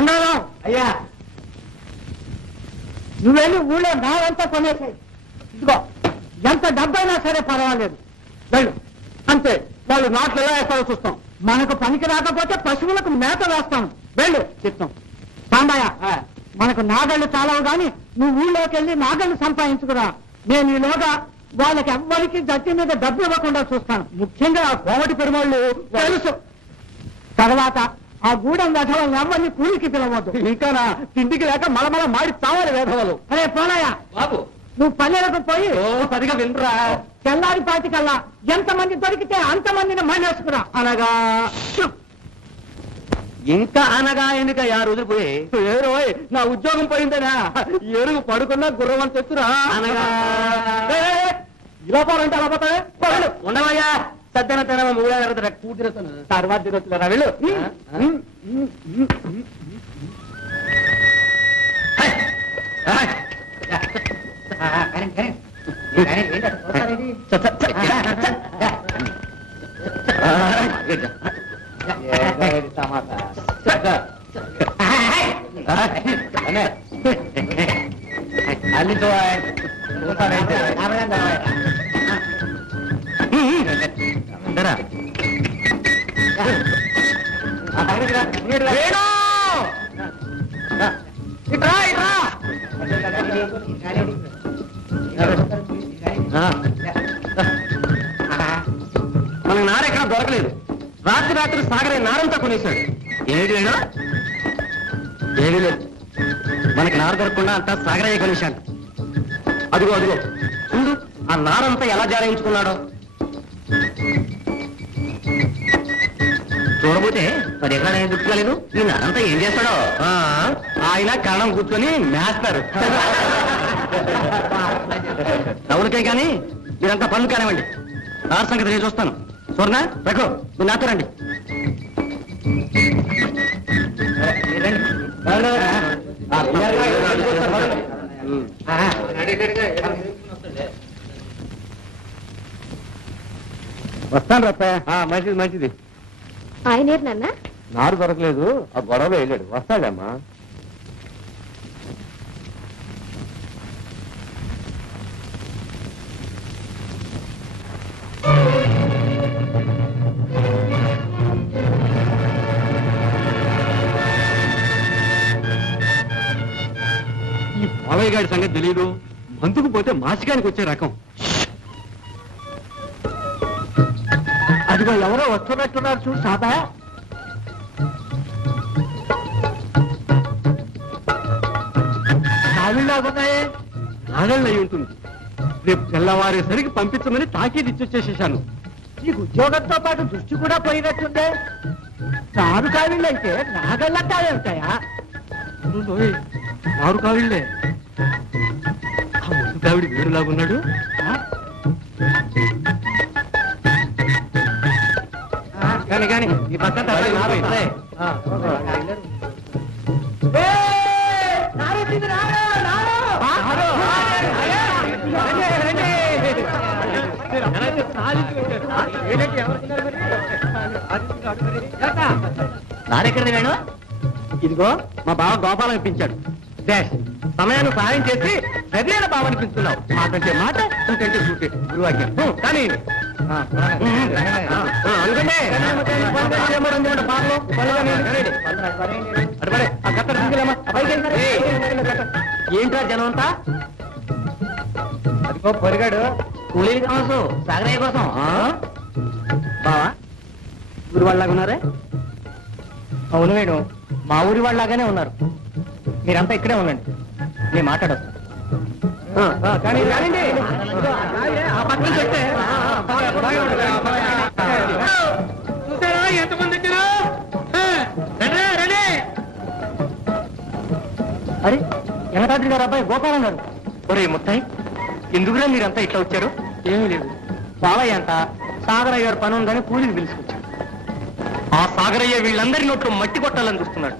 రంగారావు అయ్యా, నువ్వెళ్ళి ఊళ్ళో నావంతా కొనేసాయి. ఇదిగో ఎంత డబ్బైనా సరే పర్వాలేదు, వెళ్ళు. అంతే, వాళ్ళు నాట్లు ఎలా వేస్తారో చూస్తాం. మనకు పనికి రాకపోతే పశువులకు మేత వేస్తాం. వెళ్ళు చిత్తం. సాంబయ్య, మనకు నాగళ్ళు చాలవు గాని నువ్వు ఊళ్ళోకి వెళ్ళి నాగళ్ళు సంపాదించుకురా. నేను ఈలోగా వాళ్ళకి ఎవ్వరికి జట్టి మీద డబ్బు ఇవ్వకుండా చూస్తాను. ముఖ్యంగా ఆ కోమటి పెరుమాళ్ళు తెలుసు. తర్వాత ఆ గూడెం వేధవాళ్ళు ఎవరిని కూలికి పిలవద్దు. ఇంకా నా తిండికి లేక మలమల మాడి చావాలి వేధవాళ్ళు. అరే పోలయ్యా బాబు, నువ్వు పల్లెలకు పోయి సరిగా వినరా. తెల్లారి పాటికల్లా ఎంతమంది దొరికితే అంతమందిని మళ్ళేసుకురా. అనగా ఇంకా అనగా ఎందుక 6 రోజులు పోయి ఏరోయ్ నా ఉద్యోగం పోయిందనా. ఎరుగు పడుకున్నా గుర్రం అని చెప్తురా. అనగా ఇలా పోవాలంటే అలా పోతావే. ఉండవయ్యా, సద్దన తన కూర్చున్నాను తర్వాత తిరుగుతున్నారా. వెళ్ళు. మనకు నారెక్కడ దొరకలేదు. రాత్రి సాగరే నారంతా కొనేశాడు. ఏమిటి వేణు? ఏమీ లేదు, మనకి నార దొరకకుండా అంతా సాగరయ్య కొనేశాడు. అదిగో చూడు, ఆ నారంతా ఎలా జారాయించుకున్నాడో. చూడబోతే మరి ఎక్కడ గుర్తుకోలేదు. ఈ నారంతా ఏం చేస్తాడో. ఆయన కరణం కూర్చొని మేస్తారు. అవునకే కానీ మీరంతా పనులు కానివ్వండి. నార సంగతి నేను చూస్తాను. చూడనా రఘు, నువ్వు నాతో రండి. వస్తాను రప్ప. మంచిది మంచిది. ఆయన నారు దొరకలేదు, ఆ గొడవలో వెళ్ళాడు. వస్తాడమ్మా. ఈ బాలయ్య గారి సంగతి తెలియదు. మందుకు పోతే మాసికానికి వచ్చే రకం. అదిగో ఎవరో వస్తున్నట్టున్నారు చూడు సాదా. నావిళ్ళాగున్నాయే. నాగళ్ళు అయి ఉంటుంది. రేపు తెల్లవారేసరికి పంపించమని తాకీదు ఇచ్చొచ్చేసేసాను. నీకు ఉద్యోగంతో పాటు దృష్టి కూడా పోయినట్టుందే. నారు కావిళ్ళు అయితే నాగళ్ళంతా ఉంటాయా? నారు కావిళ్ళే. ఆ ముసు కావిడి వేరులాగున్నాడు. కానీ ఈ పక్కన నారెక్కడిది వేణు? ఇదిగో మా బావ గోపాలం ఇప్పించాడు. సమయాన్ని సాయం చేసి గదిలేన బావ అనిపిస్తున్నావు. మాకంటే మాట, ఇంకంటే చూటే గురువాక్యం. కానీ ఏంట్రా జనం అంతా? అదిగో పొరిగాడు కూలీలు కావచ్చు సాగరయ్య కోసం. బావా ఊరి వాళ్ళలాగా ఉన్నారే? అవును వేణు, మా ఊరి వాళ్ళలాగానే ఉన్నారు. మీరంతా ఇక్కడే ఉండండి, నేను మాట్లాడొస్తాను. ఎంతమంది వచ్చారు? అరే వెంకటాద్రి గారు అబ్బాయి గోపాలం గారు. ఒరే ముత్తాయి, ఎందుకురా మీరంతా ఇట్లా వచ్చారు? ఏమీ లేదు, బాలయ్య అంట సాగరయ్య గారు పని ఉందని కూలీని పిలుచుకొచ్చాడు. ఆ సాగరయ్య వీళ్ళందరి నోట్లో మట్టి కొట్టాలని చూస్తున్నాడు.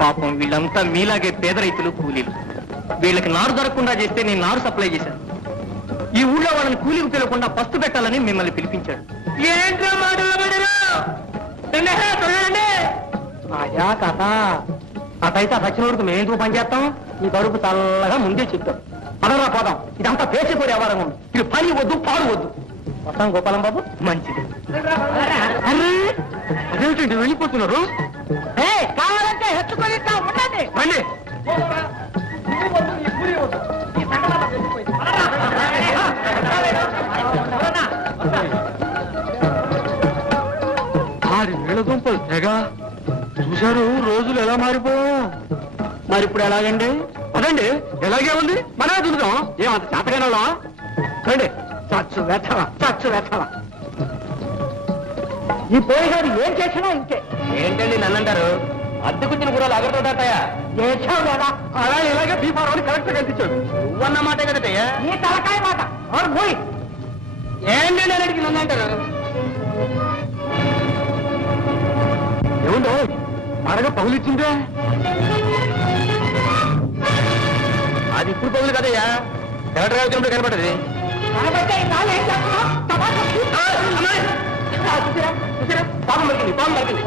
పాపం వీళ్ళంతా మీలాగే పేద రైతులు, కూలీలు. వీళ్ళకి నారు దొరకకుండా చేస్తే నేను నారు సప్లై చేశాను. ఈ ఊళ్ళో వాళ్ళని కూలీకి పిలవకుండా పస్తు పెట్టాలని మిమ్మల్ని పిలిపించాడు. ఏంట్రా మాటలు? అయా కథ అటైతే ఆ దక్షిణూరుకు మేము ఎందుకు పనిచేస్తాం ఈ కడుపు చల్లగా ముందే చెప్తాం పదరా పోదాం ఇదంతా పేచిపోయి వ్యవహారం ఉంది ఇది పని వద్దు పాడు వద్దు వస్తాం గోపాలం బాబు మంచిది అదేమిటండి వెళ్ళిపోతున్నారు కావాలంటే హెచ్చుకొని ఉండండి రండి ఆరి వేళ దుంపలు తెగ చూశారు రోజులు ఎలా మారిపోయా మరి ఇప్పుడు ఎలాగండి అదండి ఎలాగే ఉంది మనమే చూద్దాం ఏమంత చేతగానే రండి చచ్చు వెచ్చల ఈ పోయేగారు ఏం చేసినా ఇంకే ఏంటండి నన్నంటారు అద్దెకుచ్చిన గురాలు అగరతోటాయా చేసావు లేదా అలా ఇలాగే బీఫారాన్ని కరెక్ట్ గా కనిపించాడు నువ్వన్న మాటే కదటయ్యా ఈ తలకాయ మాట ఎవరు పోయి ఏంటండి అడిగి నన్నంటారు ఏముందో మరగా పగులిచ్చిందే అది ఇప్పుడు పగులు కదయ్యా కలెక్టర్ గారి వచ్చినప్పుడు కనపడది పాపం మరికింది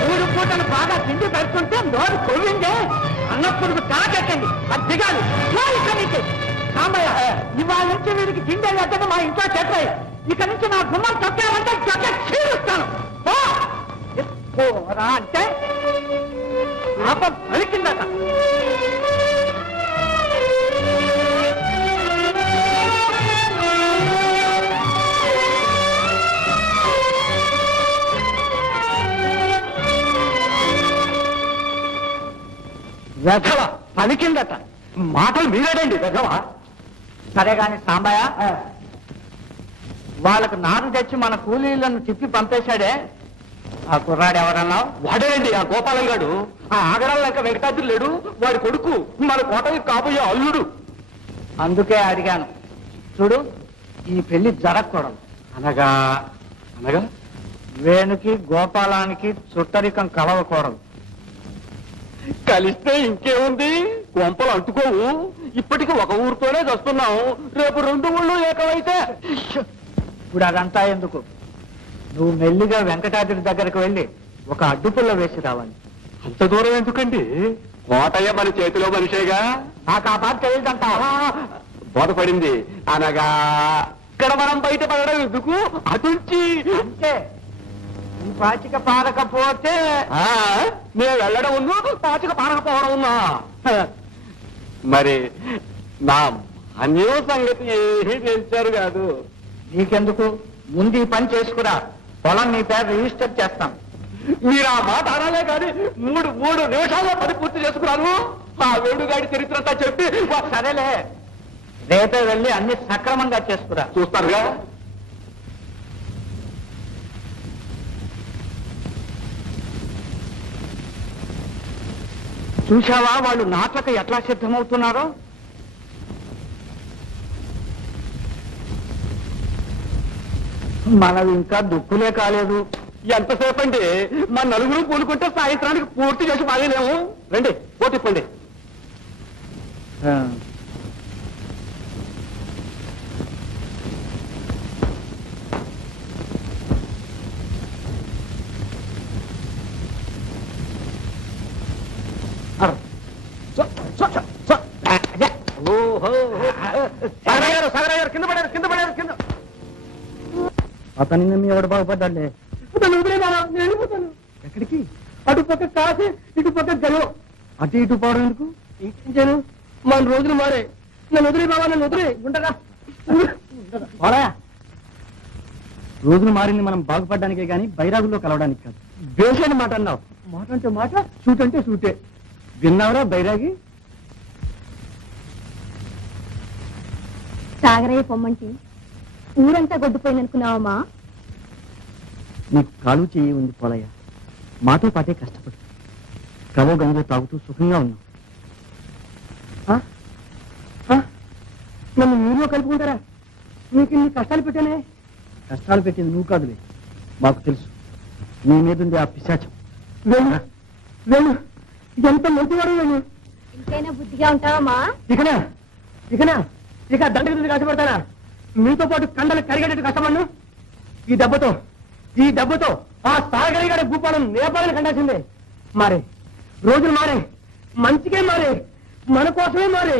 మూడు పూటలు బాగా తిండి పెడుతుంటే నోరు కొవ్విందే అన్నప్పుడు కాకెక్కండి అది దిగాలి ఇక్కడి నుంచి సాంబయ్య ఇవాళ నుంచి వీరికి తిండి ఎక్కడ మా ఇంట్లో చెప్పాయి ఇక నుంచి నా గుమ్మం తొక్కామంటే చక్క చీరుస్తాను రా అంటే పాపం పలికిందట వెధవ పలికిందట మాటలు మీరేడండి వెధవ సరే గాని సాంబయ్య వాళ్ళకు నారు తెచ్చి మన కూలీలను తిప్పి పంపేశాడే ఆ కుర్రాడు ఎవరన్నావు వాడేండి ఆ గోపాలం గాడు ఆ ఆగడాలంక వెంకటాద్రి లేడు వాడి కొడుకు మన కోటకి కాబోయే అల్లుడు అందుకే అడిగాను చూడు ఈ పెళ్లి జరగకూడదు అనగా అనగా వేణుకి గోపాలానికి చుట్టరికం కలవకూడదు కలిస్తే ఇంకేముంది కొంపలు అంటుకోవు ఇప్పటికి ఒక ఊరితోనే వస్తున్నాం రేపు 2 ఊళ్ళు ఏకమైతే ఇప్పుడు అదంతా ఎందుకు నువ్వు మెల్లిగా వెంకటాద్రి దగ్గరకు వెళ్ళి ఒక అడ్డుపుల్ల వేసి రావాలి అంత దూరం ఎందుకండి కోటయ్య మన చేతిలో మనిషేగా నాకు ఆ బాధ తెలియదంటా బోధపడింది అనగా ఇక్కడ మనం బయట పడడం ఎందుకు అటుంచి అంతే ఈ పాచిక పారకపోతే నేను వెళ్ళడం ఉన్నా పాచిక పారకపోవడం ఉన్నా మరి నా అన్యో సంగతి ఏమీ తెలిసారు కాదు నీకెందుకు ముందు ఈ పని చేసుకురా పొలం నీ పేరు రిజిస్టర్ చేస్తాం మీరు ఆ మాట అనాలే కానీ మూడు నిమిషాల్లో పని పూర్తి చేసుకున్నాను ఆ వేణుగాడి చరిత్ర అంతా చెప్పి సరేలే రేపే వెళ్ళి అన్ని సక్రమంగా చేసుకురా చూస్తారుగా చూశావా వాళ్ళు నాట్లకు ఎట్లా సిద్ధమవుతున్నారో మనది ఇంకా దుక్కులే కాలేదు ఎంతసేపు అండి మన నలుగురు పూనుకుంటే సాయంత్రానికి పూర్తి చేసి బాగాలేము రండి పోతిప్పండి కింద అతని మీ ఎవడు బాగుపడ్డాడులే వెళ్ళిపోతాను ఎక్కడికి అటుపక్క కాసి ఇటుపక్క గెలవు అటు ఇటు పోవడం ఎందుకు ఇంకేను మన రోజులు మారే నన్ను వదిలే బాబా నన్ను వదిలే ఉండగా రోజులు మారింది మనం బాగుపడడానికే గాని బైరాగుల్లో కలవడానికి కాదు దేశాన్ని మాట అన్నావు మాట అంటే మాట సూట్ అంటే సూటే విన్నావురా బైరాగి సాగరయ్య పొమ్మంటి ఊరంతా గొడ్డుపోయిందనుకున్నావమ్మా నీకు కాలు చెయ్యి ఉంది పోలయ్య మాతో పాటే కష్టపడు కలో గంగలో తాగుతూ సుఖంగా ఉన్నావు నన్ను మీరు కలుపుకుంటారా నీకు ఇన్ని కష్టాలు పెట్టానే కష్టాలు పెట్టింది నువ్వు కాదులే మాకు తెలుసు నీ మీద ఉంది ఆ పిశాచం వెళ్ళు ఎంత మంచివాడు నేను ఇంకైనా బుద్ధిగా ఉంటావమ్మా ఇకనా ఇకనా ఇక దండకి కష్టపడతానా మీతో పాటు కండలు కరిగేటట్టు కష్టపడ్ను ఈ దెబ్బతో ఆ సాగరిగాడ భూపాలం నేపాలని కండాల్సిందే మారే రోజులు మారే మంచికే మారే మన కోసమే మారే